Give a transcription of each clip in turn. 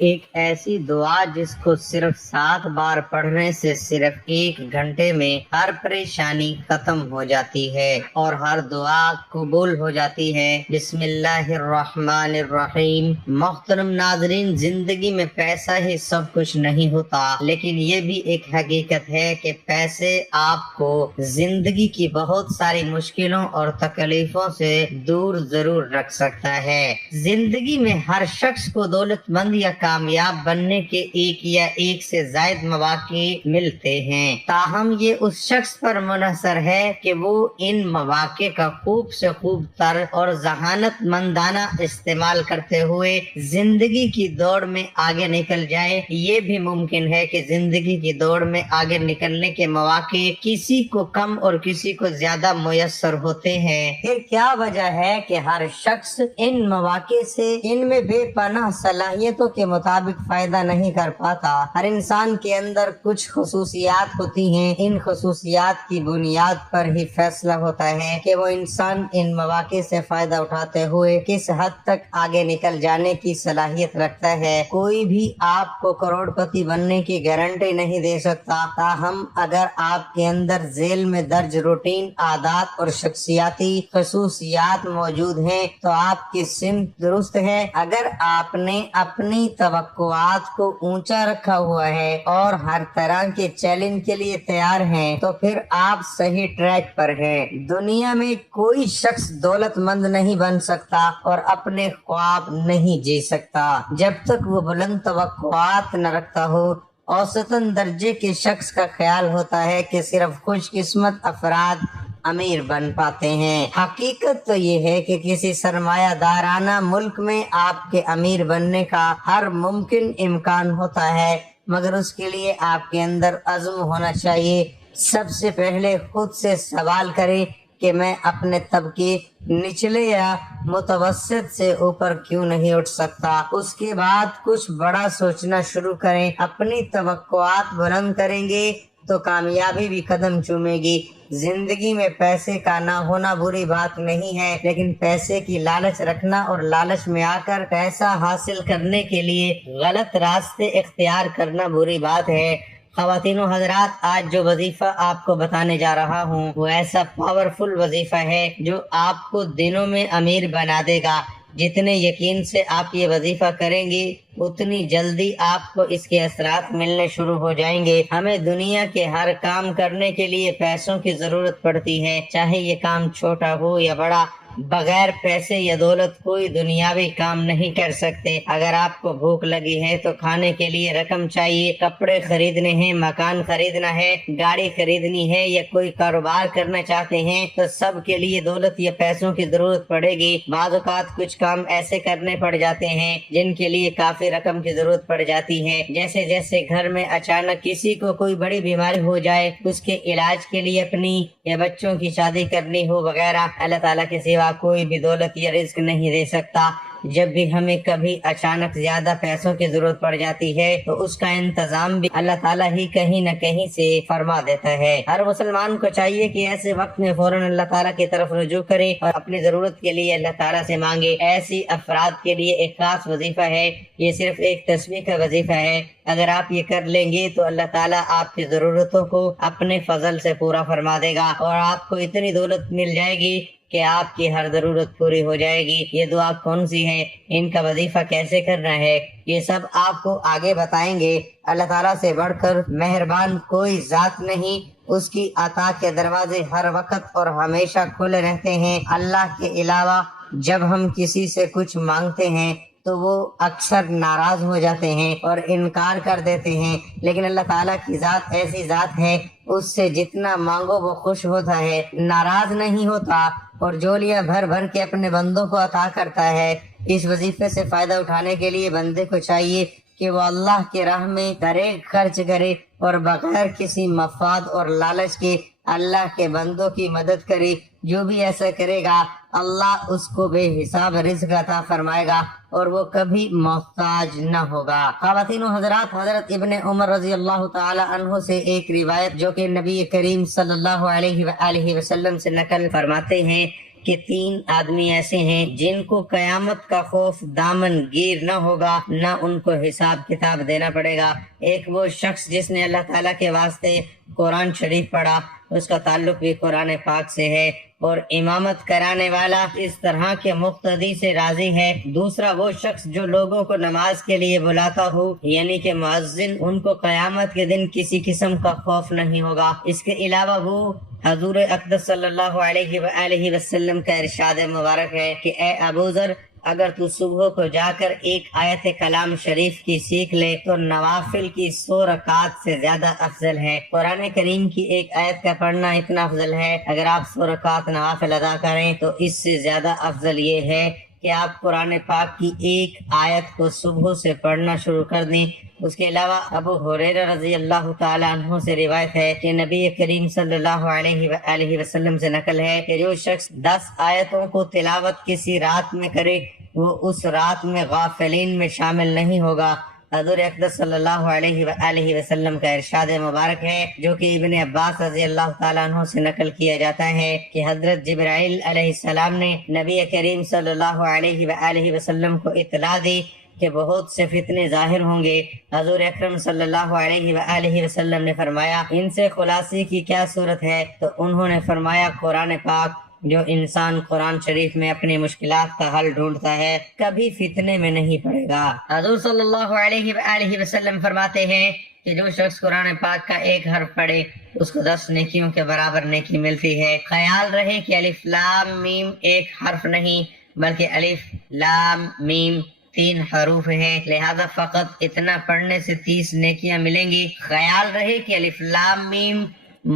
ایک ایسی دعا جس کو صرف 7 بار پڑھنے سے صرف 1 گھنٹے میں ہر پریشانی ختم ہو جاتی ہے اور ہر دعا قبول ہو جاتی ہے۔ بسم اللہ الرحمن الرحیم۔ محترم ناظرین، زندگی میں پیسہ ہی سب کچھ نہیں ہوتا، لیکن یہ بھی ایک حقیقت ہے کہ پیسے آپ کو زندگی کی بہت ساری مشکلوں اور تکلیفوں سے دور ضرور رکھ سکتا ہے۔ زندگی میں ہر شخص کو دولت مند یا کامیاب بننے کے ایک یا ایک سے زائد مواقع ملتے ہیں، تاہم یہ اس شخص پر منحصر ہے کہ وہ ان مواقع کا خوب سے خوب تر اور ذہانت مندانہ استعمال کرتے ہوئے زندگی کی دوڑ میں آگے نکل جائے۔ یہ بھی ممکن ہے کہ زندگی کی دوڑ میں آگے نکلنے کے مواقع کسی کو کم اور کسی کو زیادہ میسر ہوتے ہیں۔ پھر کیا وجہ ہے کہ ہر شخص ان مواقع سے ان میں بے پناہ صلاحیتوں کے مطابق فائدہ نہیں کر پاتا؟ ہر انسان کے اندر کچھ خصوصیات ہوتی ہیں، ان خصوصیات کی بنیاد پر ہی فیصلہ ہوتا ہے کہ وہ انسان ان مواقع سے فائدہ اٹھاتے ہوئے کس حد تک آگے نکل جانے کی صلاحیت رکھتا ہے۔ کوئی بھی آپ کو کروڑ پتی بننے کی گارنٹی نہیں دے سکتا، تاہم اگر آپ کے اندر ذیل میں درج روٹین، عادات اور شخصیاتی خصوصیات موجود ہیں تو آپ کی سمت درست ہے۔ اگر آپ نے اپنی توقعات کو اونچا رکھا ہوا ہے اور ہر طرح کے چیلنج کے لیے تیار ہیں تو پھر آپ صحیح ٹریک پر ہیں۔ دنیا میں کوئی شخص دولت مند نہیں بن سکتا اور اپنے خواب نہیں جی سکتا جب تک وہ بلند توقعات نہ رکھتا ہو۔ اوسطاً درجے کے شخص کا خیال ہوتا ہے کہ صرف خوش قسمت افراد امیر بن پاتے ہیں۔ حقیقت تو یہ ہے کہ کسی سرمایہ دارانہ ملک میں آپ کے امیر بننے کا ہر ممکن امکان ہوتا ہے، مگر اس کے لیے آپ کے اندر عزم ہونا چاہیے۔ سب سے پہلے خود سے سوال کریں کہ میں اپنے طبقے نچلے یا متوسط سے اوپر کیوں نہیں اٹھ سکتا۔ اس کے بعد کچھ بڑا سوچنا شروع کریں۔ اپنی توقعات بلند کریں گے تو کامیابی بھی قدم چومے گی۔ زندگی میں پیسے کا نہ ہونا بری بات نہیں ہے، لیکن پیسے کی لالچ رکھنا اور لالچ میں آ کر پیسہ حاصل کرنے کے لیے غلط راستے اختیار کرنا بری بات ہے۔ خواتین و حضرات، آج جو وظیفہ آپ کو بتانے جا رہا ہوں وہ ایسا پاورفل وظیفہ ہے جو آپ کو دنوں میں امیر بنا دے گا۔ جتنے یقین سے آپ یہ وظیفہ کریں گے اتنی جلدی آپ کو اس کے اثرات ملنے شروع ہو جائیں گے۔ ہمیں دنیا کے ہر کام کرنے کے لیے پیسوں کی ضرورت پڑتی ہے، چاہے یہ کام چھوٹا ہو یا بڑا۔ بغیر پیسے یا دولت کوئی دنیاوی کام نہیں کر سکتے۔ اگر آپ کو بھوک لگی ہے تو کھانے کے لیے رقم چاہیے، کپڑے خریدنے ہیں، مکان خریدنا ہے، گاڑی خریدنی ہے یا کوئی کاروبار کرنا چاہتے ہیں تو سب کے لیے دولت یا پیسوں کی ضرورت پڑے گی۔ بعض اوقات کچھ کام ایسے کرنے پڑ جاتے ہیں جن کے لیے کافی رقم کی ضرورت پڑ جاتی ہے، جیسے گھر میں اچانک کسی کو کوئی بڑی بیماری ہو جائے، اس کے علاج کے لیے اپنی یا بچوں کی شادی کرنی ہو وغیرہ۔ اللہ تعالیٰ کے سوا کوئی بھی دولت یا رزق نہیں دے سکتا۔ جب بھی ہمیں کبھی اچانک زیادہ پیسوں کی ضرورت پڑ جاتی ہے تو اس کا انتظام بھی اللہ تعالیٰ ہی کہیں نہ کہیں سے فرما دیتا ہے۔ ہر مسلمان کو چاہیے کہ ایسے وقت میں فوراً اللہ تعالیٰ کی طرف رجوع کرے اور اپنی ضرورت کے لیے اللہ تعالیٰ سے مانگے۔ ایسی افراد کے لیے ایک خاص وظیفہ ہے، یہ صرف ایک تسبیح کا وظیفہ ہے۔ اگر آپ یہ کر لیں گے تو اللہ تعالیٰ آپ کی ضرورتوں کو اپنے فضل سے پورا فرما دے گا اور آپ کو اتنی دولت مل جائے گی کہ آپ کی ہر ضرورت پوری ہو جائے گی۔ یہ دعا کون سی ہے، ان کا وظیفہ کیسے کرنا ہے، یہ سب آپ کو آگے بتائیں گے۔ اللہ تعالیٰ سے بڑھ کر مہربان کوئی ذات نہیں، اس کی عطا کے دروازے ہر وقت اور ہمیشہ کھلے رہتے ہیں۔ اللہ کے علاوہ جب ہم کسی سے کچھ مانگتے ہیں تو وہ اکثر ناراض ہو جاتے ہیں اور انکار کر دیتے ہیں، لیکن اللہ تعالیٰ کی ذات ایسی ذات ہے، اس سے جتنا مانگو وہ خوش ہوتا ہے، ناراض نہیں ہوتا اور جولیاں بھر بھر کے اپنے بندوں کو عطا کرتا ہے۔ اس وظیفے سے فائدہ اٹھانے کے لیے بندے کو چاہیے کہ وہ اللہ کے راہ میں دریغ خرچ کرے اور بغیر کسی مفاد اور لالچ کے اللہ کے بندوں کی مدد کرے۔ جو بھی ایسا کرے گا اللہ اس کو بے حساب رزق عطا فرمائے گا اور وہ کبھی محتاج نہ ہوگا۔ خواتین و حضرات، حضرت ابن عمر رضی اللہ تعالی عنہ سے ایک روایت جو کہ نبی کریم صلی اللہ علیہ وآلہ وسلم سے نقل فرماتے ہیں کہ 3 آدمی ایسے ہیں جن کو قیامت کا خوف دامن گیر نہ ہوگا، نہ ان کو حساب کتاب دینا پڑے گا۔ ایک وہ شخص جس نے اللہ تعالیٰ کے واسطے قرآن شریف پڑھا، اس کا تعلق بھی قرآن پاک سے ہے اور امامت کرانے والا اس طرح کے مقتدی سے راضی ہے۔ دوسرا وہ شخص جو لوگوں کو نماز کے لیے بلاتا ہو، یعنی کہ مؤذن، ان کو قیامت کے دن کسی قسم کا خوف نہیں ہوگا۔ اس کے علاوہ وہ حضور اقدس صلی اللہ علیہ وآلہ وسلم کا ارشاد مبارک ہے کہ اے ابو ذر، اگر تو صبح کو جا کر ایک آیت کلام شریف کی سیکھ لے تو نوافل کی 100 رکعات سے زیادہ افضل ہے۔ قرآن کریم کی ایک آیت کا پڑھنا اتنا افضل ہے، اگر آپ 100 رکعات نوافل ادا کریں تو اس سے زیادہ افضل یہ ہے کہ آپ قرآن پاک کی ایک آیت کو صبح سے پڑھنا شروع کر دیں۔ اس کے علاوہ ابو ہریرہ رضی اللہ تعالیٰ عنہ سے روایت ہے کہ نبی کریم صلی اللہ علیہ وآلہ وسلم سے نقل ہے کہ جو شخص 10 آیتوں کو تلاوت کسی رات میں کرے وہ اس رات میں غافلین میں شامل نہیں ہوگا۔ حضور اقدس صلی اللہ علیہ وآلہ وسلم کا ارشاد مبارک ہے جو کہ ابن عباس رضی اللہ تعالیٰ عنہ سے نقل کیا جاتا ہے کہ حضرت جبرائیل علیہ السلام نے نبی کریم صلی اللہ علیہ وآلہ وسلم کو اطلاع دی کہ بہت سے فتنے ظاہر ہوں گے۔ حضور اکرم صلی اللہ علیہ وآلہ وسلم نے فرمایا ان سے خلاصی کی کیا صورت ہے؟ تو انہوں نے فرمایا قرآن پاک۔ جو انسان قرآن شریف میں اپنی مشکلات کا حل ڈھونڈتا ہے کبھی فتنے میں نہیں پڑے گا۔ حضور صلی اللہ علیہ وآلہ وسلم فرماتے ہیں کہ جو شخص قرآن پاک کا ایک حرف پڑھے اس کو 10 نیکیوں کے برابر نیکی ملتی ہے۔ خیال رہے کہ الف لام میم ایک حرف نہیں بلکہ الف لام میم 3 حروف ہیں، لہذا فقط اتنا پڑھنے سے 30 نیکیاں ملیں گی۔ خیال رہے کہ الف لام میم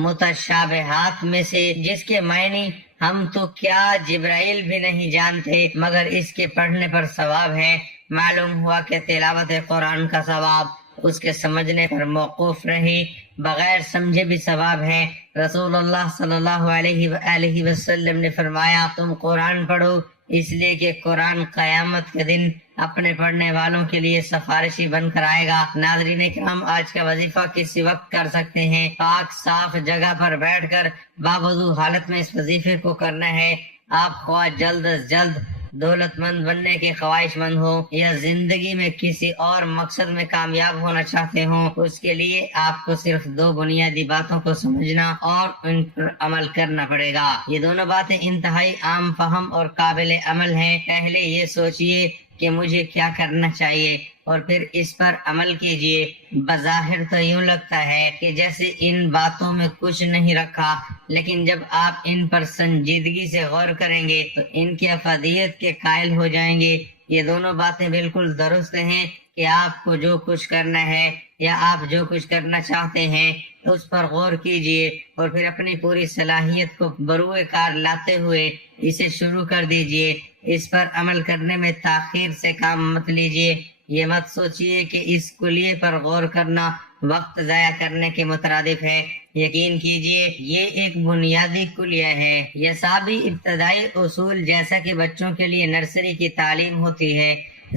متشابہات میں سے جس کے معنی ہم تو کیا جبرائیل بھی نہیں جانتے مگر اس کے پڑھنے پر ثواب ہے۔ معلوم ہوا کہ تلاوت قرآن کا ثواب اس کے سمجھنے پر موقوف رہی، بغیر سمجھے بھی ثواب ہے۔ رسول اللہ صلی اللہ علیہ وآلہ وسلم نے فرمایا تم قرآن پڑھو، اس لیے کہ قرآن قیامت کے دن اپنے پڑھنے والوں کے لیے سفارشی بن کر آئے گا۔ ناظرین کرام، آج کا وظیفہ کسی وقت کر سکتے ہیں۔ پاک صاف جگہ پر بیٹھ کر باوضو حالت میں اس وظیفے کو کرنا ہے۔ آپ خواہ جلد از جلد دولت مند بننے کے خواہش مند ہو یا زندگی میں کسی اور مقصد میں کامیاب ہونا چاہتے ہوں، اس کے لیے آپ کو صرف 2 بنیادی باتوں کو سمجھنا اور ان پر عمل کرنا پڑے گا۔ یہ دونوں باتیں انتہائی عام فہم اور قابل عمل ہیں۔ پہلے یہ سوچئے کہ مجھے کیا کرنا چاہیے اور پھر اس پر عمل کیجئے۔ بظاہر تو یوں لگتا ہے کہ جیسے ان باتوں میں کچھ نہیں رکھا، لیکن جب آپ ان پر سنجیدگی سے غور کریں گے تو ان کی افادیت کے قائل ہو جائیں گے۔ یہ دونوں باتیں بالکل درست ہیں کہ آپ کو جو کچھ کرنا ہے یا آپ جو کچھ کرنا چاہتے ہیں اس پر غور کیجئے اور پھر اپنی پوری صلاحیت کو بروئے کار لاتے ہوئے اسے شروع کر دیجئے۔ اس پر عمل کرنے میں تاخیر سے کام مت لیجئے۔ یہ مت سوچئے کہ اس کلیے پر غور کرنا وقت ضائع کرنے کے مترادف ہے۔ یقین کیجئے یہ ایک بنیادی کلیہ ہے۔ یہ سابی ابتدائی اصول جیسا کہ بچوں کے لیے نرسری کی تعلیم ہوتی ہے،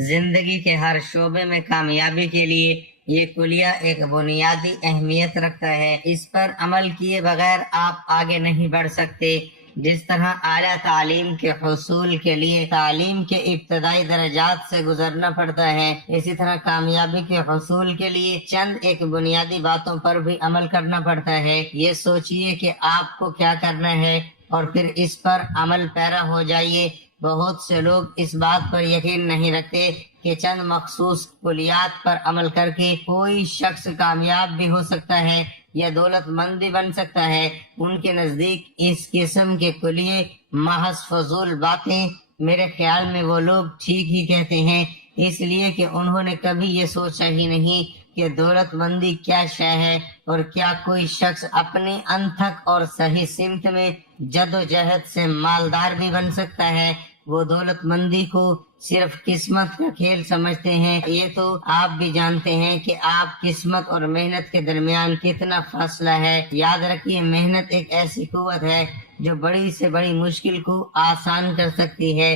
زندگی کے ہر شعبے میں کامیابی کے لیے یہ کلیہ ایک بنیادی اہمیت رکھتا ہے۔ اس پر عمل کیے بغیر آپ آگے نہیں بڑھ سکتے۔ جس طرح اعلیٰ تعلیم کے حصول کے لیے تعلیم کے ابتدائی درجات سے گزرنا پڑتا ہے، اسی طرح کامیابی کے حصول کے لیے چند ایک بنیادی باتوں پر بھی عمل کرنا پڑتا ہے۔ یہ سوچئے کہ آپ کو کیا کرنا ہے اور پھر اس پر عمل پیرا ہو جائیے۔ بہت سے لوگ اس بات پر یقین نہیں رکھتے کہ چند مخصوص کلیات پر عمل کر کے کوئی شخص کامیاب بھی ہو سکتا ہے یا دولت مند بھی بن سکتا ہے۔ ان کے نزدیک اس قسم کے کلیے محض فضول باتیں۔ میرے خیال میں وہ لوگ ٹھیک ہی کہتے ہیں، اس لیے کہ انہوں نے کبھی یہ سوچا ہی نہیں کہ دولت مندی کیا شے ہے اور کیا کوئی شخص اپنی انتھک اور صحیح سمت میں جد و جہد سے مالدار بھی بن سکتا ہے۔ وہ دولت مندی کو صرف قسمت کا کھیل سمجھتے ہیں۔ یہ تو آپ بھی جانتے ہیں کہ آپ قسمت اور محنت کے درمیان کتنا فاصلہ ہے۔ یاد رکھیے محنت ایک ایسی قوت ہے جو بڑی سے بڑی مشکل کو آسان کر سکتی ہے۔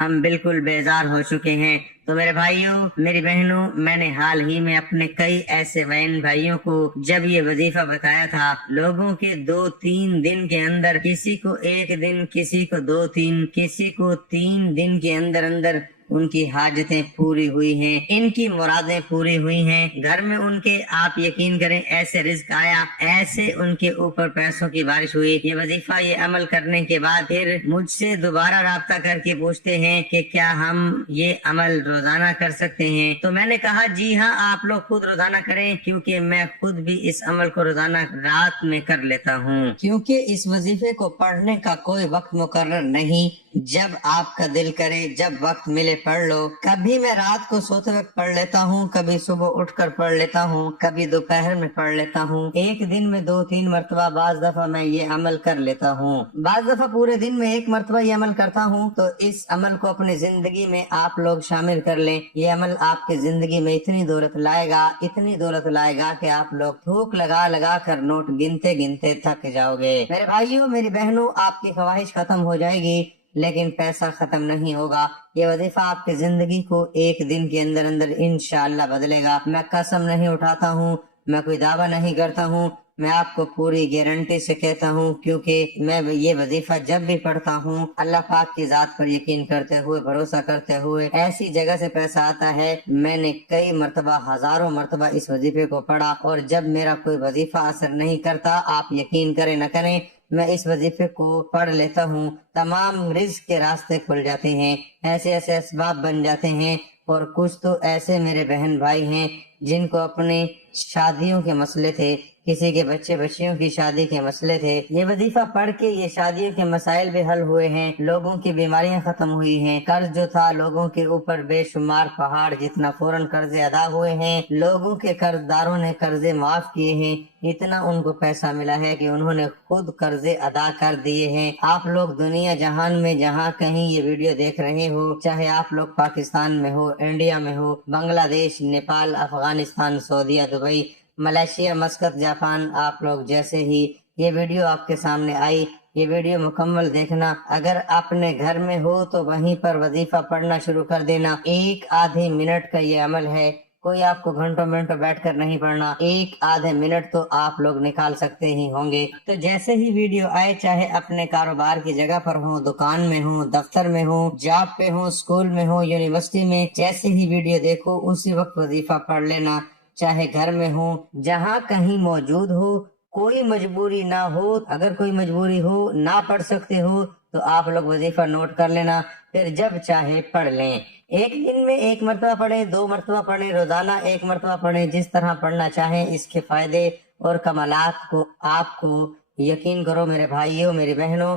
ہم بالکل بیزار ہو چکے ہیں۔ تو میرے بھائیوں، میری بہنوں، میں نے حال ہی میں اپنے کئی ایسے بہن بھائیوں کو جب یہ وظیفہ بتایا تھا، لوگوں کے 2-3 دن کے اندر، کسی کو 1 دن، کسی کو 2-3، کسی کو 3 دن کے اندر اندر ان کی حاجتیں پوری ہوئی ہیں، ان کی مرادیں پوری ہوئی ہیں۔ گھر میں ان کے، آپ یقین کریں، ایسے رزق آیا، ایسے ان کے اوپر پیسوں کی بارش ہوئی۔ یہ وظیفہ، یہ عمل کرنے کے بعد پھر مجھ سے دوبارہ رابطہ کر کے پوچھتے ہیں کہ کیا ہم یہ عمل روزانہ کر سکتے ہیں؟ تو میں نے کہا جی ہاں، آپ لوگ خود روزانہ کریں، کیونکہ میں خود بھی اس عمل کو روزانہ رات میں کر لیتا ہوں، کیونکہ اس وظیفے کو پڑھنے کا کوئی وقت مقرر نہیں، جب آپ کا دل کرے، جب وقت ملے پڑھ لو۔ کبھی میں رات کو سوتے وقت پڑھ لیتا ہوں، کبھی صبح اٹھ کر پڑھ لیتا ہوں، کبھی دوپہر میں پڑھ لیتا ہوں، ایک دن میں 2-3 مرتبہ، بعض دفعہ میں یہ عمل کر لیتا ہوں، بعض دفعہ پورے دن میں 1 مرتبہ یہ عمل کرتا ہوں۔ تو اس عمل کو اپنی زندگی میں آپ لوگ شامل کر لیں۔ یہ عمل آپ کی زندگی میں اتنی دولت لائے گا، اتنی دولت لائے گا کہ آپ لوگ تھوک لگا لگا کر نوٹ گنتے گنتے تھک جاؤ گے۔ میرے بھائیوں، میری بہنوں، آپ کی خواہش ختم ہو جائے گی لیکن پیسہ ختم نہیں ہوگا۔ یہ وظیفہ آپ کی زندگی کو 1 دن کے اندر اندر انشاءاللہ بدلے گا۔ میں قسم نہیں اٹھاتا ہوں، میں کوئی دعویٰ نہیں کرتا ہوں، میں آپ کو پوری گارنٹی سے کہتا ہوں، کیونکہ میں یہ وظیفہ جب بھی پڑھتا ہوں، اللہ پاک کی ذات پر یقین کرتے ہوئے، بھروسہ کرتے ہوئے، ایسی جگہ سے پیسہ آتا ہے۔ میں نے کئی مرتبہ، ہزاروں مرتبہ اس وظیفے کو پڑھا، اور جب میرا کوئی وظیفہ اثر نہیں کرتا، آپ یقین کریں نہ کریں، میں اس وظیفے کو پڑھ لیتا ہوں، تمام رزق کے راستے کھل جاتے ہیں، ایسے ایسے اسباب بن جاتے ہیں۔ اور کچھ تو ایسے میرے بہن بھائی ہیں جن کو اپنے شادیوں کے مسئلے تھے، کسی کے بچیوں کی شادی کے مسئلے تھے، یہ وظیفہ پڑھ کے یہ شادیوں کے مسائل بھی حل ہوئے ہیں، لوگوں کی بیماریاں ختم ہوئی ہیں، قرض جو تھا لوگوں کے اوپر بے شمار پہاڑ جتنا فوراً قرضے ادا ہوئے ہیں، لوگوں کے قرض داروں نے قرضے معاف کیے ہیں، اتنا ان کو پیسہ ملا ہے کہ انہوں نے خود قرضے ادا کر دیے ہیں۔ آپ لوگ دنیا جہان میں جہاں کہیں یہ ویڈیو دیکھ رہے ہو، چاہے آپ لوگ پاکستان میں ہو، انڈیا میں ہو، بنگلہ دیش، نیپال، افغانستان، سعودیہ، دبئی، ملائیشیا، مسقط، جاپان، آپ لوگ جیسے ہی یہ ویڈیو آپ کے سامنے آئی، یہ ویڈیو مکمل دیکھنا۔ اگر اپنے گھر میں ہو تو وہیں پر وظیفہ پڑھنا شروع کر دینا۔ 1-آدھے منٹ کا یہ عمل ہے، کوئی آپ کو گھنٹوں منٹوں بیٹھ کر نہیں پڑھنا، 1-آدھے منٹ تو آپ لوگ نکال سکتے ہی ہوں گے۔ تو جیسے ہی ویڈیو آئے، چاہے اپنے کاروبار کی جگہ پر ہو، دکان میں ہو، دفتر میں ہو، جاب پہ ہو، اسکول میں ہو، یونیورسٹی میں، جیسے ہی ویڈیو دیکھو اسی وقت وظیفہ پڑھ لینا، چاہے گھر میں ہو، جہاں کہیں موجود ہو، کوئی مجبوری نہ ہو، اگر کوئی مجبوری ہو، نہ پڑھ سکتے ہو تو آپ لوگ وظیفہ نوٹ کر لینا، پھر جب چاہے پڑھ لیں۔ ایک دن میں 1 مرتبہ پڑھیں، 2 مرتبہ پڑھیں، روزانہ 1 مرتبہ پڑھیں، جس طرح پڑھنا چاہیں۔ اس کے فائدے اور کمالات کو آپ کو، یقین کرو میرے بھائیوں، میری بہنوں،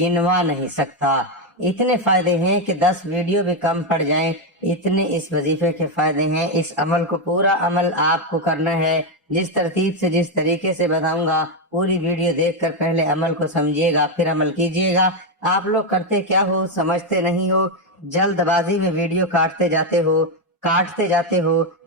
گنوا نہیں سکتا۔ اتنے فائدے ہیں کہ 10 ویڈیو بھی کم پڑ جائیں، اتنے اس وظیفے کے فائدے ہیں۔ اس عمل کو، پورا عمل آپ کو کرنا ہے، جس ترتیب سے، جس طریقے سے بتاؤں گا، پوری ویڈیو دیکھ کر پہلے عمل کو سمجھیے گا، پھر عمل کیجیے گا۔ آپ لوگ کرتے کیا ہو، سمجھتے نہیں ہو، جلد بازی میں ویڈیو کاٹتے جاتے ہو،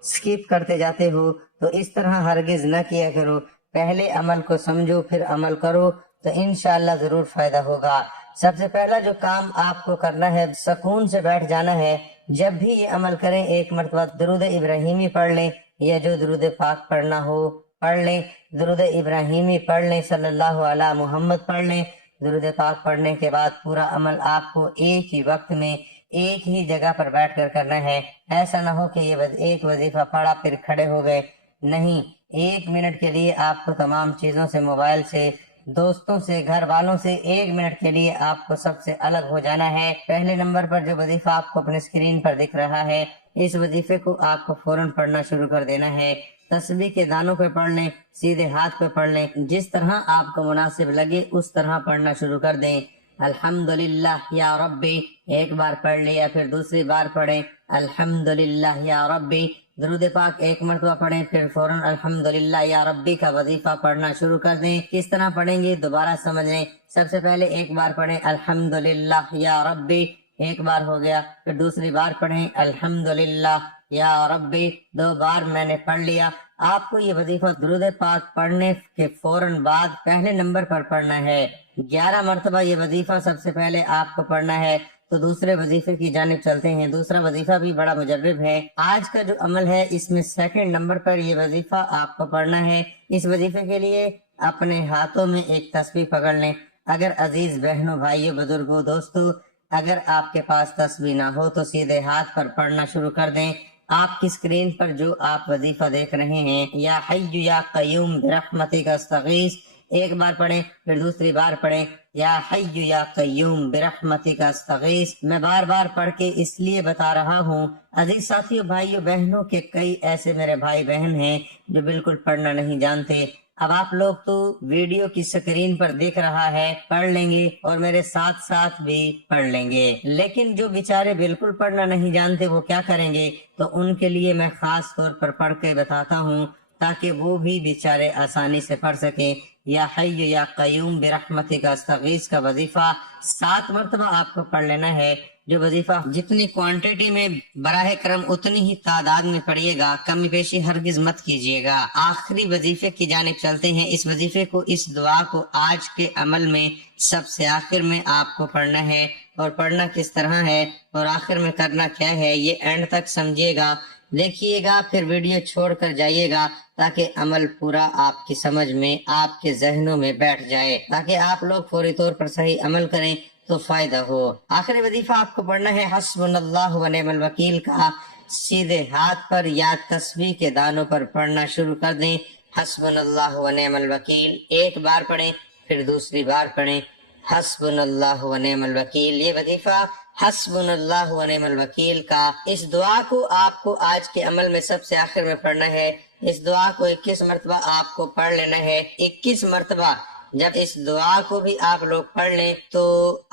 سکپ کرتے جاتے ہو، تو اس طرح ہرگز نہ کیا کرو۔ پہلے عمل کو سمجھو، پھر عمل کرو، تو انشاءاللہ ضرور فائدہ ہوگا۔ سب سے پہلا جو کام آپ کو کرنا ہے، سکون سے بیٹھ جانا ہے۔ جب بھی یہ عمل کریں، 1 مرتبہ درود ابراہیمی پڑھ لیں، یا جو درود پاک پڑھنا ہو پڑھ لیں، درود ابراہیمی پڑھ لیں، صلی اللہ علی محمد پڑھ لیں۔ درود پاک پڑھنے کے بعد پورا عمل آپ کو ایک ہی وقت میں، ایک ہی جگہ پر بیٹھ کر کرنا ہے۔ ایسا نہ ہو کہ یہ ایک وظیفہ پڑھا پھر کھڑے ہو گئے، نہیں، 1 منٹ کے لیے آپ کو تمام چیزوں سے، موبائل سے، دوستوں سے، گھر والوں سے 1 منٹ کے لیے آپ کو سب سے الگ ہو جانا ہے۔ پہلے نمبر پر جو وظیفہ آپ کو اپنے اسکرین پر دکھ رہا ہے، اس وظیفے کو آپ کو فوراً پڑھنا شروع کر دینا ہے۔ تسبیح کے دانوں پہ پڑھ لیں، سیدھے ہاتھ پہ پڑھ لیں، جس طرح آپ کو مناسب لگے اس طرح پڑھنا شروع کر دیں۔ الحمدللہ یا ربی 1 بار پڑھ لیا، پھر دوسری بار پڑھیں الحمدللہ یا ربی، درود پاک 1 مرتبہ پڑھیں، پھر فوراً الحمدللہ یا ربی کا وظیفہ پڑھنا شروع کر دیں۔ کس طرح پڑھیں گے دوبارہ سمجھ لیں۔ سب سے پہلے 1 بار پڑھیں الحمدللہ یا ربی، 1 بار ہو گیا، پھر دوسری بار پڑھیں الحمدللہ یا ربی، 2 بار میں نے پڑھ لیا۔ آپ کو یہ وظیفہ درود پاک پڑھنے کے فوراً بعد پہلے نمبر پر پڑھنا ہے۔ 11 مرتبہ یہ وظیفہ سب سے پہلے آپ کو پڑھنا ہے۔ تو دوسرے وظیفے کی جانب چلتے ہیں۔ دوسرا وظیفہ بھی بڑا مجرب ہے۔ آج کا جو عمل ہے اس میں سیکنڈ نمبر پر یہ وظیفہ آپ کو پڑھنا ہے۔ اس وظیفے کے لیے اپنے ہاتھوں میں ایک تسبیح پکڑ لیں۔ اگر عزیز بہنوں، بھائیوں، بزرگوں، دوستوں، اگر آپ کے پاس تسبیح نہ ہو تو سیدھے ہاتھ پر پڑھنا شروع کر دیں۔ آپ کی اسکرین پر جو آپ وظیفہ دیکھ رہے ہیں، یا حی یا قیوم برحمتک استغیث، ایک بار پڑھیں، پھر دوسری بار پڑھیں، یا حی یا قیوم برحمتک استغیث۔ میں بار بار پڑھ کے اس لیے بتا رہا ہوں، عزیز ساتھیوں، بھائیوں، بہنوں کے کئی ایسے میرے بھائی بہن ہیں جو بالکل پڑھنا نہیں جانتے۔ اب آپ لوگ تو ویڈیو کی سکرین پر دیکھ رہا ہے، پڑھ لیں گے اور میرے ساتھ ساتھ بھی پڑھ لیں گے، لیکن جو بیچارے بالکل پڑھنا نہیں جانتے وہ کیا کریں گے؟ تو ان کے لیے میں خاص طور پر پڑھ کے بتاتا ہوں تاکہ وہ بھی بیچارے آسانی سے پڑھ سکیں۔ یا حی یا قیوم برحمتک استغیث کا وظیفہ 7 مرتبہ آپ کو پڑھ لینا ہے۔ جو وظیفہ جتنی کوانٹٹی میں براہ کرم اتنی ہی تعداد میں پڑھیے گا، کمی بیشی ہرگز مت کیجیے گا۔ آخری وظیفے کی جانب چلتے ہیں۔ اس وظیفے کو، اس دعا کو آج کے عمل میں سب سے آخر میں آپ کو پڑھنا ہے، اور پڑھنا کس طرح ہے اور آخر میں کرنا کیا ہے یہ اینڈ تک سمجھیے گا، دیکھیے گا، پھر ویڈیو چھوڑ کر جائیے گا تاکہ عمل پورا آپ کی سمجھ میں، آپ کے ذہنوں میں بیٹھ جائے، تاکہ آپ لوگ فوری طور پر صحیح عمل کریں تو فائدہ ہو۔ آخری وظیفہ آپ کو پڑھنا ہے حسبنا اللہ و نعم الوکیل کا۔ سیدھے ہاتھ پر یا تسبیح کے دانوں پر پڑھنا شروع کر دیں۔ حسبنا اللہ و نعم الوکیل ایک بار پڑھیں، پھر دوسری بار پڑھیں، حسبنا اللہ و نعم الوکیل۔ یہ وظیفہ حسبنا اللہ و نعم الوکیل کا، اس دعا کو آپ کو آج کے عمل میں سب سے آخر میں پڑھنا ہے۔ اس دعا کو 21 مرتبہ آپ کو پڑھ لینا ہے، 21 مرتبہ۔ جب اس دعا کو بھی آپ لوگ پڑھ لیں تو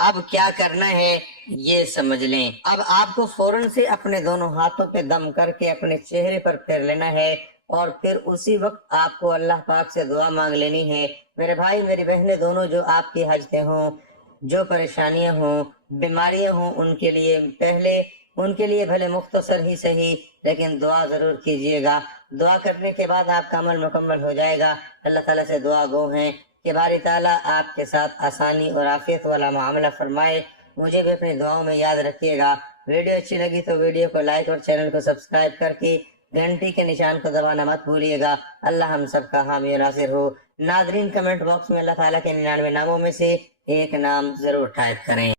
اب کیا کرنا ہے یہ سمجھ لیں۔ اب آپ کو فوراً سے اپنے دونوں ہاتھوں پہ دم کر کے اپنے چہرے پر پھیر لینا ہے، اور پھر اسی وقت آپ کو اللہ پاک سے دعا مانگ لینی ہے۔ میرے بھائی، میری بہنیں دونوں جو آپ کی حاجتیں ہوں، جو پریشانیاں ہوں، بیماریاں ہوں، ان کے لیے بھلے مختصر ہی صحیح لیکن دعا ضرور کیجیے گا۔ دعا کرنے کے بعد آپ کا عمل مکمل ہو جائے گا۔ اللہ تعالیٰ سے دعا گو ہیں کہ باری تعالیٰ آپ کے ساتھ آسانی اور عافیت والا معاملہ فرمائے۔ مجھے بھی اپنی دعاؤں میں یاد رکھیے گا۔ ویڈیو اچھی لگی تو ویڈیو کو لائک اور چینل کو سبسکرائب کر کے گھنٹی کے نشان کو دبانا مت بھولیے گا۔ اللہ ہم سب کا حامی و ناصر ہو۔ ناظرین، کمنٹ باکس میں اللہ تعالیٰ کے 99 ناموں میں سے ایک نام ضرور ٹائپ کریں۔